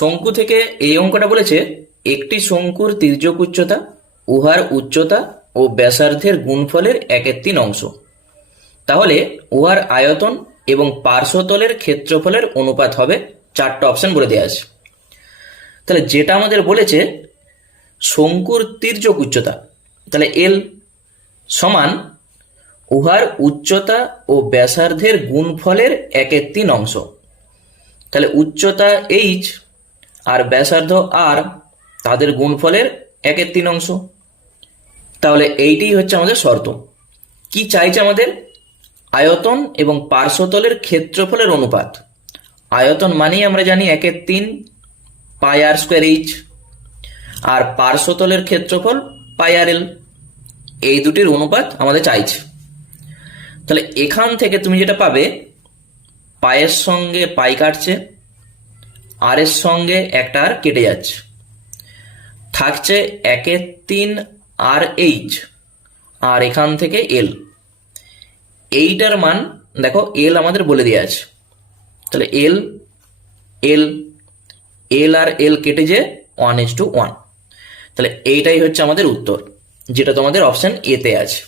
শঙ্কু থেকে এই অঙ্কটা বলেছে, একটি শঙ্কুর তির্যক উচ্চতা, উহার উচ্চতা ও ব্যাসার্ধের গুণফলের একের তিন অংশ। তাহলে উহার আয়তন এবং পার্শ্বতলের ক্ষেত্রফলের অনুপাত হবে চারটা অপশন বলে দেওয়া আছে। তাহলে যেটা আমাদের বলেছে, শঙ্কুর তির্যক উচ্চতা, তাহলে এল সমান উহার উচ্চতা ও ব্যাসার্ধের গুণফলের একের তিন অংশ। তাহলে উচ্চতা এইচ আর ব্যাসার্ধ আর তাদের গুণফলের একের তিন অংশ। তাহলে এইটাই হচ্ছে আমাদের শর্ত। কি চাইছে আমাদের? আয়তন এবং পার্শ্বতলের ক্ষেত্রফলের অনুপাত। আয়তন মানেই আমরা জানি একের তিন পাই আর স্কোয়ার এইচ আর পার্শ্বতলের ক্ষেত্রফল পাই আর এল এই দুটির অনুপাত আমাদের চাইছে। তাহলে এখান থেকে তুমি যেটা পাবে, পায়ের সঙ্গে পাই কাটছে। আর এর সঙ্গে একটা আর কেটে যাচ্ছে। থাকছে একে তিন আর এইচ, আর এখান থেকে এল। এইটার মান, দেখো, এল আমাদের বলে দেওয়া আছে। তাহলে এল এল এল আর এল কেটে যে ওয়ান ইস টু ওয়ান। তাহলে এইটাই হচ্ছে আমাদের উত্তর, যেটা তোমাদের অপশন এতে আছে।